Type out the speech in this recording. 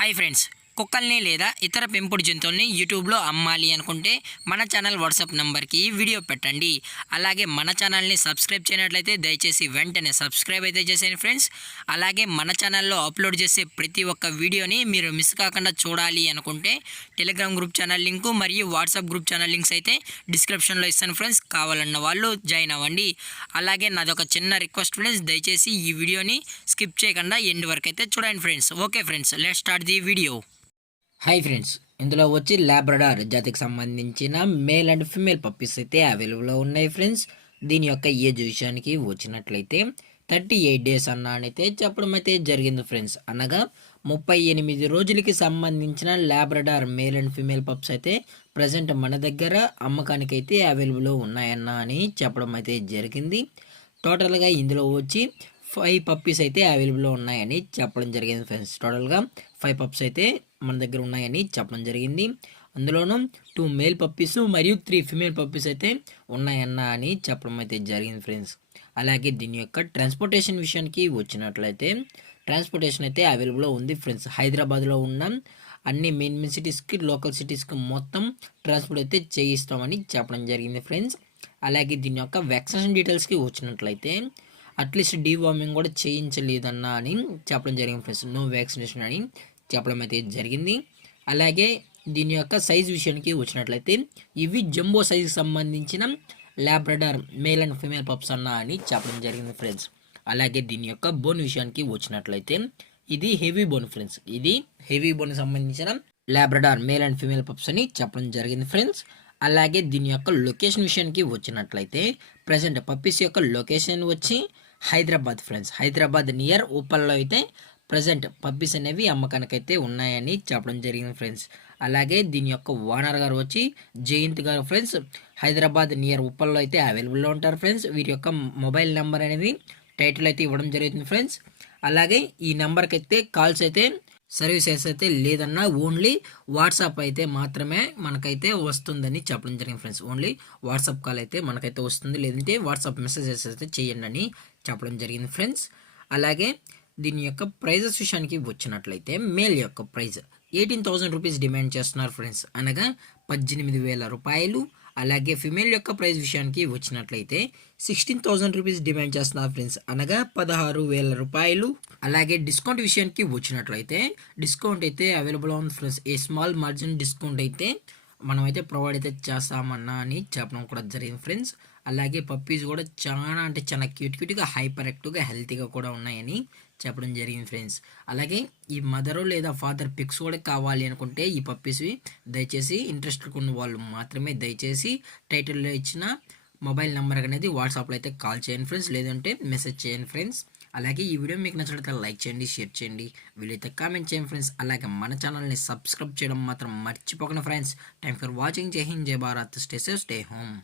Hi friends, కుక్కల్ని లేదా ఇతర పెంపుడు జంతువుల్ని యూట్యూబ్లో అమ్మాలి అనుకుంటే మన ఛానల్ వాట్సాప్ నెంబర్కి వీడియో పెట్టండి. అలాగే మన ఛానల్ని సబ్స్క్రైబ్ చేయనట్లయితే దయచేసి వెంటనే సబ్స్క్రైబ్ అయితే చేసేయండి ఫ్రెండ్స్. అలాగే మన ఛానల్లో అప్లోడ్ చేసే ప్రతి ఒక్క వీడియోని మీరు మిస్ కాకుండా చూడాలి అనుకుంటే టెలిగ్రామ్ గ్రూప్ ఛానల్ లింకు మరియు వాట్సాప్ గ్రూప్ ఛానల్ లింక్స్ అయితే డిస్క్రిప్షన్లో ఇస్తాను ఫ్రెండ్స్. కావాలన్న వాళ్ళు జాయిన్ అవ్వండి. అలాగే నాది ఒక చిన్న రిక్వెస్ట్ ఫ్రెండ్స్, దయచేసి ఈ వీడియోని స్కిప్ చేయకుండా ఎండ్ వరకు అయితే చూడండి friends. Okay friends, let's start the video. Hi friends, ఇందులో వచ్చి లాబ్రడార్ జాతికి సంబంధించిన మేల్ అండ్ ఫిమేల్ పప్పీస్ అయితే అవైలబుల్లో ఉన్నాయి ఫ్రెండ్స్. దీని యొక్క ఏజ్ విషయానికి వచ్చినట్లయితే 38 డేస్ అన్నానైతే చెప్పడం అయితే జరిగింది ఫ్రెండ్స్. అనగా 38 రోజులకి సంబంధించిన Labrador male and female pups అయితే ప్రజెంట్ మన దగ్గర అమ్మకానికి అయితే అవైలబుల్లో ఉన్నాయన్న అని చెప్పడం అయితే జరిగింది. టోటల్గా ఇందులో వచ్చి 5 పప్పీస్ అయితే అవైలబుల్లో ఉన్నాయని చెప్పడం జరిగింది ఫ్రెండ్స్. టోటల్గా 5 పప్స్ అయితే మన దగ్గర ఉన్నాయని చెప్పడం జరిగింది. అందులోనూ 2 మేల్ పప్పీస్ మరియు 3 ఫిమేల్ పప్పీస్ అయితే ఉన్నాయన్న అని చెప్పడం అయితే జరిగింది ఫ్రెండ్స్. అలాగే దీని యొక్క ట్రాన్స్పోర్టేషన్ విషయానికి వచ్చినట్లయితే ట్రాన్స్పోర్టేషన్ అయితే అవైలబుల్లో ఉంది ఫ్రెండ్స్. హైదరాబాద్లో ఉన్న అన్ని మెయిన్ సిటీస్కి, లోకల్ సిటీస్కి మొత్తం ట్రాన్స్పోర్ట్ అయితే చేయిస్తామని చెప్పడం జరిగింది ఫ్రెండ్స్. అలాగే దీని యొక్క వ్యాక్సినేషన్ డీటెయిల్స్కి వచ్చినట్లయితే అట్లీస్ట్ డీవార్మింగ్ కూడా చేయించలేదన్న అని చెప్పడం జరిగింది ఫ్రెండ్స్. నో వ్యాక్సినేషన్ అని చెప్పడం అయితే జరిగింది. అలాగే దీని యొక్క సైజ్ విషయానికి వచ్చినట్లయితే ఇవి జంబో సైజుకి సంబంధించిన Labrador male and female pups అన్న అని చెప్పడం జరిగింది ఫ్రెండ్స్. అలాగే దీని యొక్క బోన్ విషయానికి వచ్చినట్లయితే ఇది హెవీ బోన్ ఫ్రెండ్స్. ఇది హెవీ బోన్ సంబంధించిన Labrador male and female pups అని చెప్పడం జరిగింది ఫ్రెండ్స్. అలాగే దీని యొక్క లొకేషన్ విషయానికి వచ్చినట్లయితే ప్రజెంట్ పప్పీస్ యొక్క లొకేషన్ వచ్చి హైదరాబాద్ ఫ్రెండ్స్. హైదరాబాద్ నియర్ ఉప్పల్లో అయితే ప్రజెంట్ పప్పీస్ అనేవి అమ్మకానికి అయితే ఉన్నాయని చెప్పడం జరిగింది ఫ్రెండ్స్. అలాగే దీని యొక్క ఓనర్ గారు వచ్చి జయంత్ గారు ఫ్రెండ్స్. హైదరాబాద్ నియర్ ఉప్పల్లో అయితే అవైలబుల్లో ఉంటారు ఫ్రెండ్స్. వీరి యొక్క మొబైల్ నెంబర్ అనేది టైటిల్ అయితే ఇవ్వడం జరుగుతుంది ఫ్రెండ్స్. అలాగే ఈ నెంబర్కి అయితే కాల్స్ అయితే సర్వీసెస్ అయితే లేదన్నా ఓన్లీ వాట్సాప్ అయితే మాత్రమే మనకైతే వస్తుందని చెప్పడం జరిగింది ఫ్రెండ్స్. ఓన్లీ వాట్సాప్ కాల్ అయితే మనకైతే వస్తుంది, లేదంటే వాట్సాప్ మెసేజెస్ అయితే చేయండి అని చెప్పడం జరిగింది ఫ్రెండ్స్. అలాగే దీని యొక్క ప్రైజెస్ విషయానికి వచ్చినట్లయితే మేల్ యొక్క ప్రైజ్ 18,000 రూపీస్ డిమాండ్ చేస్తున్నారు ఫ్రెండ్స్, అనగా 18,000 రూపాయలు. అలాగే ఫిమేల్ యొక్క ప్రైస్ విషయానికి వచ్చినట్లయితే 16,000 రూపీస్ డిమాండ్ చేస్తున్నారు ఫ్రెండ్స్, అనగా 16,000 రూపాయలు. అలాగే డిస్కౌంట్ విషయానికి వచ్చినట్లయితే డిస్కౌంట్ అయితే అవైలబుల్ ఉంది friends. A small margin discount అయితే మనమైతే ప్రొవైడ్ అయితే చేస్తామన్నా అని చెప్పడం కూడా జరిగింది ఫ్రెండ్స్. అలాగే పప్పీస్ కూడా చాలా అంటే చాలా క్యూట్గా హైపర్ యాక్టివ్గా హెల్తీగా కూడా ఉన్నాయని చెప్పడం జరిగింది ఫ్రెండ్స్. అలాగే ఈ మదరు లేదా ఫాదర్ పిక్స్ కూడా కావాలి అనుకుంటే ఈ పప్పీస్వి దయచేసి ఇంట్రెస్ట్ ఉన్న వాళ్ళు మాత్రమే దయచేసి టైటిల్లో ఇచ్చిన మొబైల్ నెంబర్ అనేది వాట్సాప్లో అయితే కాల్ చేయండి ఫ్రెండ్స్, లేదంటే మెసేజ్ చేయండి ఫ్రెండ్స్. అలాగే ఈ వీడియో మీకు నచ్చినట్లయితే లైక్ చేయండి, షేర్ చేయండి, వీలైతే కామెంట్ చేయండి ఫ్రెండ్స్. అలాగే మన ఛానల్ని సబ్స్క్రైబ్ చేయడం మాత్రం మర్చిపోకండి ఫ్రెండ్స్. Thank for watching. జై హింద్, జై Bharat, stay safe, stay home.